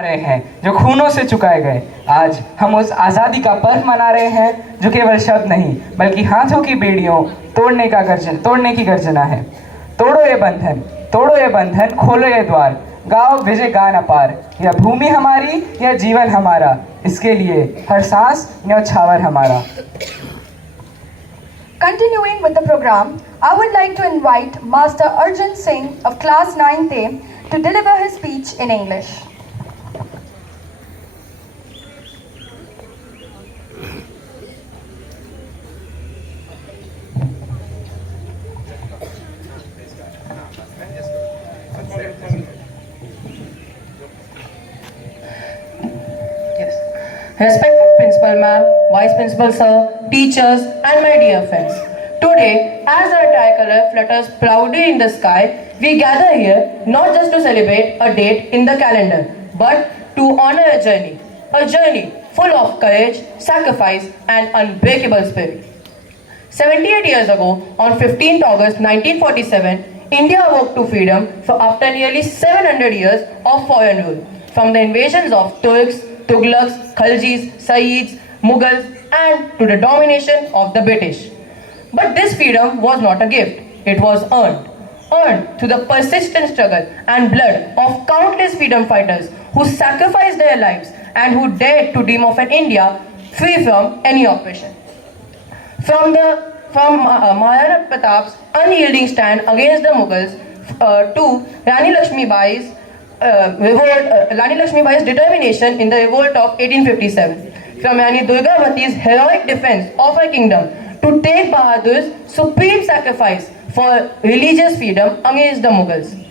रहे हैं जो खूनों से चुकाए गए। आज हम उस आज़ादी का पर्व मना रहे हैं जो केवल शब्द नहीं बल्कि हाथों की बेड़ियों तोड़ने की गर्जना है। तोड़ो ये बंधन, खोलो ये द्वार, गाओ विजय गान अपार। यह भूमि हमारी, यह जीवन हमारा, इसके लिए हर सांस न्यौछावर हमारा। Continuing with the program, I would like to invite Master Arjun Singh of Class 9th A to deliver his speech in English. Yes. Respected Principal Ma'am, Vice Principal Sir, teachers, and my dear friends. Today, as our tricolor flutters proudly in the sky, we gather here not just to celebrate a date in the calendar, but to honor a journey full of courage, sacrifice, and unbreakable spirit. 78 years ago, on 15th August 1947, India awoke to freedom after nearly 700 years of foreign rule, from the invasions of Turks, Tughlaqs, Khaljis, Sayyids, Mughals, and to the domination of the British. But this freedom was not a gift, it was earned through the persistent struggle and blood of countless freedom fighters who sacrificed their lives and who dared to dream of an India free from any oppression. From Maharana Pratap's unyielding stand against the Mughals to Rani Lakshmibai's Rani Lakshmibai's determination in the revolt of 1857, from Rani Durgavati's heroic defense of her kingdom to Tegh Bahadur's supreme sacrifice for religious freedom against the Mughals,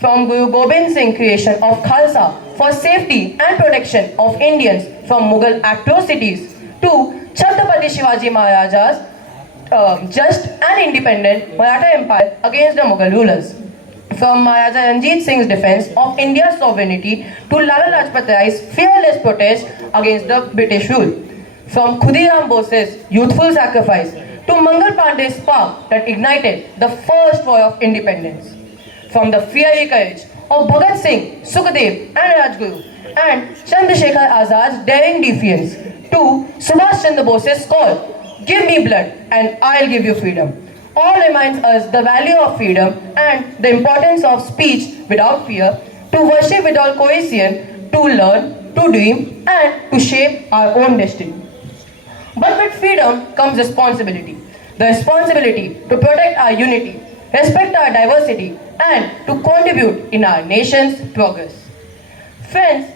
from Guru Gobind Singh's creation of Khalsa for safety and protection of Indians from Mughal atrocities to Chhatrapati Shivaji Maharaja's just and independent Maratha Empire against the Mughal rulers. From Maharaja Ranjit Singh's defense of India's sovereignty to Lala Lajpat Rai's fearless protest against the British rule. From Khudiram Bose's youthful sacrifice to Mangal Pandey's spark that ignited the first war of independence. From the fiery courage of Bhagat Singh, Sukhdev and Rajguru and Chandrasekhar Azad's daring defiance to Subhash Chandra Bose's call, "Give me blood and I'll give you freedom," all reminds us the value of freedom and the importance of speech without fear, to worship without coercion, to learn, to dream, and to shape our own destiny. But with freedom comes responsibility. The responsibility to protect our unity, respect our diversity, and to contribute in our nation's progress. Friends,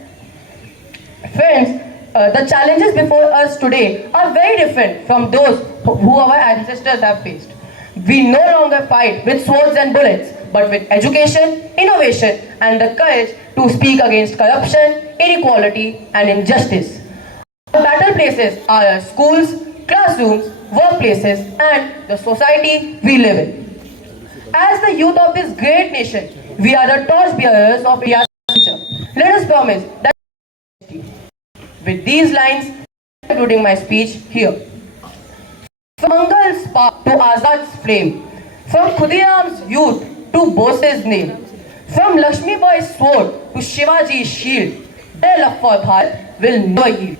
the challenges before us today are very different from those who our ancestors have faced. We no longer fight with swords and bullets, but with education, innovation, and the courage to speak against corruption, inequality, and injustice. Our battle places are our schools, classrooms, workplaces, and the society we live in. As the youth of this great nation, we are the torchbearers of India's future. Let us promise that. With these lines, concluding my speech here. From Mangal's spark to Azad's flame, from Khudiram's youth to Bose's name, from Lakshmi Bai's sword to Shivaji's shield, their love for Bharat will never yield.